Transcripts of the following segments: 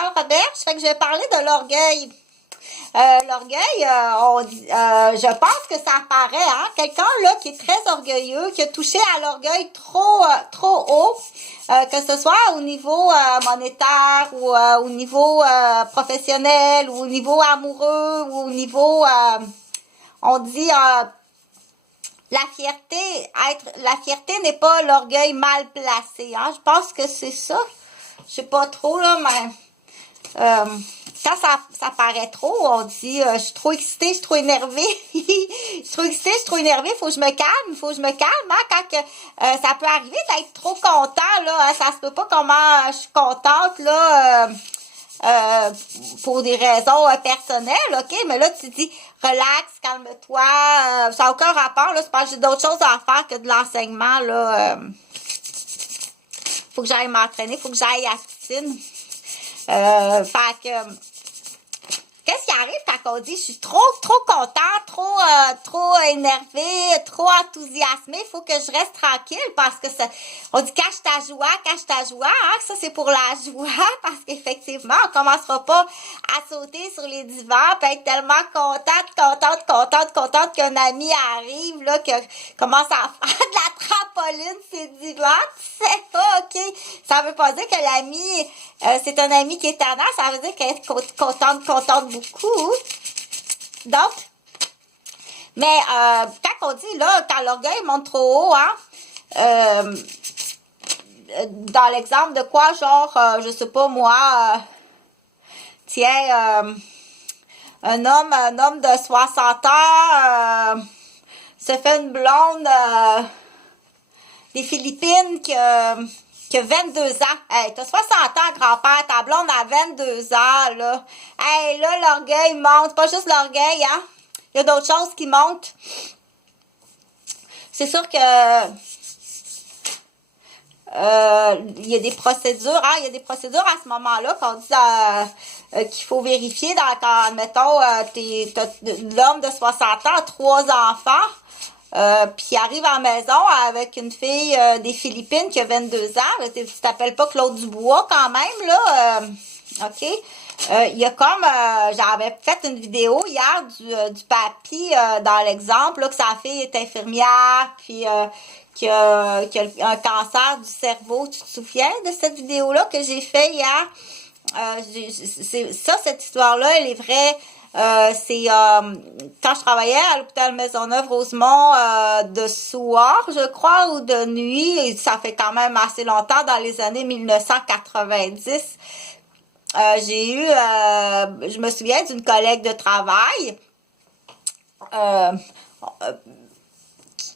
Chantal Robert. Fait que je vais parler de l'orgueil. L'orgueil, je pense que ça apparaît, hein? Quelqu'un là qui est très orgueilleux, qui a touché à l'orgueil trop haut, que ce soit au niveau monétaire ou au niveau professionnel ou au niveau amoureux ou au niveau, on dit la fierté n'est pas l'orgueil mal placé, hein? Je pense que c'est ça. Je sais pas trop là, mais quand ça paraît trop, on dit je suis trop excitée, je suis trop énervée. Je suis trop excitée, je suis trop énervée, faut que je me calme, hein, quand ça peut arriver d'être trop content, là, hein, ça se peut pas comment je suis contente, là, pour des raisons personnelles, ok, mais là, tu dis relax, calme-toi, ça n'a aucun rapport, là, c'est parce que j'ai d'autres choses à faire que de l'enseignement, là, faut que j'aille m'entraîner, faut que j'aille à la piscine. Fait que, qu'est-ce qui arrive quand on dit je suis trop content, trop énervé, trop enthousiasmé, il faut que je reste tranquille parce que ça, on dit cache ta joie, hein, ça c'est pour la joie parce qu'effectivement, on commencera pas à sauter sur les divans puis être tellement contente qu'un ami arrive, là, que commence à faire de la trampoline sur les divans, tu sais pas, ok, ça veut pas dire que l'ami, c'est un ami qui est tannant, ça veut dire qu'elle est contente beaucoup. Donc, mais quand on dit là, quand l'orgueil monte trop haut, hein, dans l'exemple de quoi, genre, je sais pas moi, tiens, un homme de 60 ans se fait une blonde des Philippines qui a 22 ans. Hey, t'as 60 ans, grand-père, ta blonde a 22 ans, là. Hey, là, l'orgueil monte. Pas juste l'orgueil, hein. Il y a d'autres choses qui montent. C'est sûr que il y a des procédures, hein. Il y a des procédures à ce moment-là qu'on dit qu'il faut vérifier quand, mettons, t'as l'homme de 60 ans, 3 enfants. Puis il arrive à la maison avec une fille des Philippines qui a 22 ans. Tu t'appelles pas Claude Dubois quand même, là. OK? Il y a comme, j'avais fait une vidéo hier du papy dans l'exemple, là, que sa fille est infirmière, puis qui a un cancer du cerveau. Tu te souviens de cette vidéo-là que j'ai fait hier? Cette histoire-là, elle est vraie. C'est quand je travaillais à l'hôpital Maisonneuve-Rosemont de soir, je crois, ou de nuit, et ça fait quand même assez longtemps, dans les années 1990. J'ai eu, je me souviens d'une collègue de travail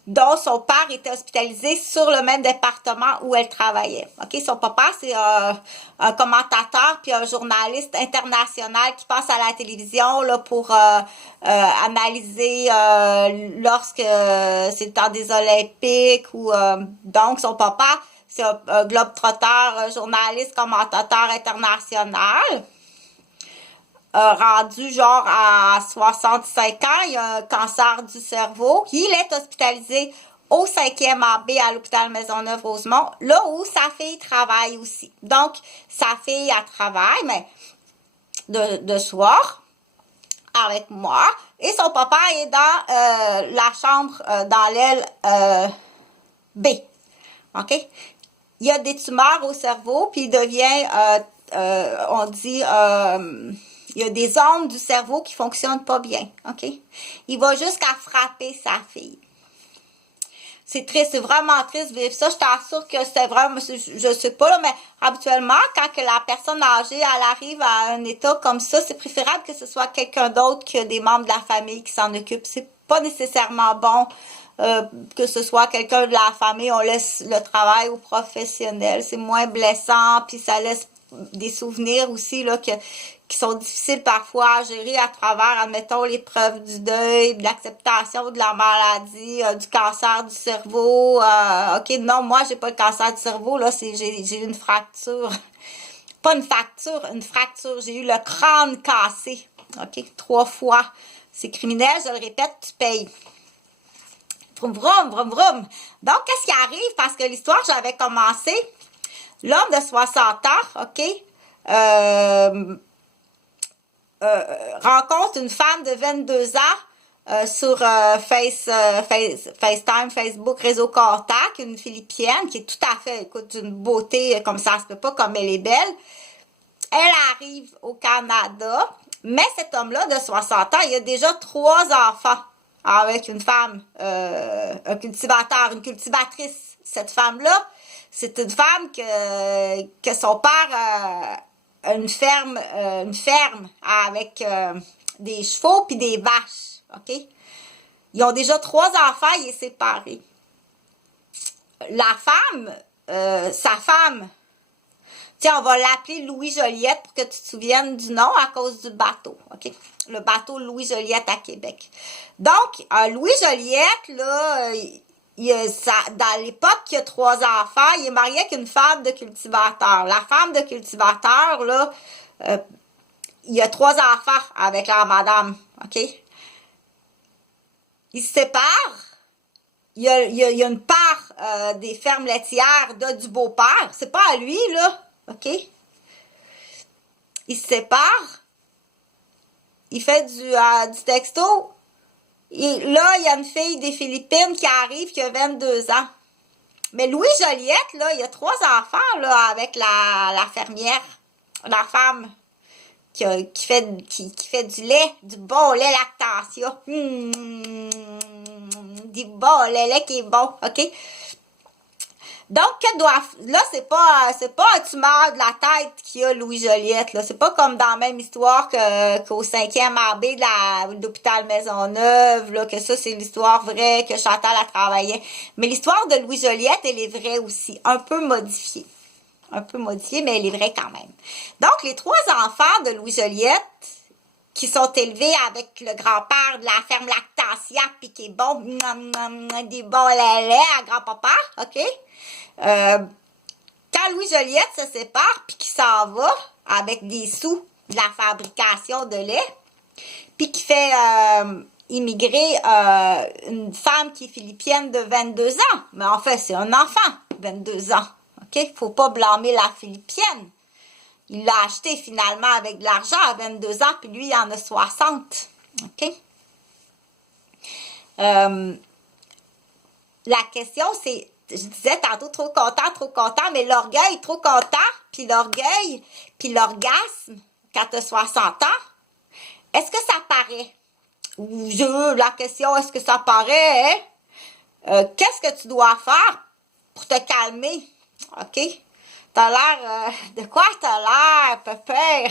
dont son père était hospitalisé sur le même département où elle travaillait. OK? Son papa, c'est un commentateur puis un journaliste international qui passe à la télévision là, pour analyser lorsque c'est le temps des Olympiques ou donc son papa, c'est un globe-trotteur, journaliste, commentateur international. Rendu genre à 65 ans, il a un cancer du cerveau. Il est hospitalisé au 5e AB à l'hôpital Maisonneuve-Rosemont, là où sa fille travaille aussi. Donc, sa fille, elle travaille, mais de soir, avec moi. Et son papa est dans la chambre, dans l'aile B. OK? Il y a des tumeurs au cerveau, puis il devient, on dit... il y a des zones du cerveau qui fonctionnent pas bien, OK? Il va jusqu'à frapper sa fille. C'est triste, c'est vraiment triste de vivre ça. Je t'assure que c'est vraiment, je sais pas, là, mais habituellement, quand que la personne âgée, elle arrive à un état comme ça, c'est préférable que ce soit quelqu'un d'autre que des membres de la famille qui s'en occupent. C'est pas nécessairement bon que ce soit quelqu'un de la famille. On laisse le travail aux professionnels. C'est moins blessant, puis ça laisse des souvenirs aussi, là, qui sont difficiles parfois à gérer à travers, admettons, l'épreuve du deuil, de l'acceptation de la maladie, du cancer du cerveau. OK, non, moi, j'ai pas le cancer du cerveau, là, j'ai une fracture. Pas une fracture. J'ai eu le crâne cassé. OK, 3 fois. C'est criminel, je le répète, tu payes. Vroom, vroom, vroom, vroom. Donc, qu'est-ce qui arrive? Parce que l'histoire, j'avais commencé, l'homme de 60 ans, OK, rencontre une femme de 22 ans sur FaceTime, Facebook, Réseau Contact, une Philippienne qui est tout à fait, écoute, d'une beauté comme ça se peut pas, comme elle est belle. Elle arrive au Canada, mais cet homme-là de 60 ans, il a déjà 3 enfants avec une femme, un cultivateur, une cultivatrice. Cette femme-là, c'est une femme que son père a une ferme avec des chevaux puis des vaches, OK? Ils ont déjà 3 enfants, il est séparé. La femme, sa femme, tiens, on va l'appeler Louis Joliette pour que tu te souviennes du nom à cause du bateau, OK? Le bateau Louis Joliette à Québec. Donc, Louis Joliette, là, dans l'époque, il a 3 enfants, il est marié avec une femme de cultivateur. La femme de cultivateur, là, il a 3 enfants avec la madame, OK? Il se sépare. Il y a une part des fermes laitières du beau-père. C'est pas à lui, là, OK? Il se sépare. Il fait du texto. Et là, il y a une fille des Philippines qui arrive qui a 22 ans. Mais Louis Joliette, là, il a 3 enfants, là, avec la fermière, la femme qui fait du lait, du bon lait Lactatia. Du bon lait qui est bon, OK? Donc, là, c'est pas un tumeur de la tête qu'il y a, Louis Joliette, là. C'est pas comme dans la même histoire qu'au 5e AB de l'hôpital Maisonneuve, là, que ça, c'est l'histoire vraie, que Chantal a travaillé. Mais l'histoire de Louis Joliette, elle est vraie aussi. Un peu modifiée. Mais elle est vraie quand même. Donc, les 3 enfants de Louis Joliette, qui sont élevés avec le grand-père de la ferme Lactatia, puis qui est bon, des bons laits à grand-papa, OK? Quand Louis Joliette se sépare, puis qu'il s'en va avec des sous de la fabrication de lait, puis qui fait immigrer une femme qui est philippienne de 22 ans. Mais en fait, c'est un enfant, 22 ans, OK? Faut pas blâmer la philippienne. Il l'a acheté finalement avec de l'argent à 22 ans, puis lui, il en a 60. OK? La question, c'est, je disais tantôt, trop content, mais l'orgueil, trop content, puis l'orgueil, puis l'orgasme, quand tu as 60 ans, est-ce que ça paraît? Ou la question, est-ce que ça paraît? Hein? Qu'est-ce que tu dois faire pour te calmer? OK? T'as l'air... de quoi t'as l'air, pépère?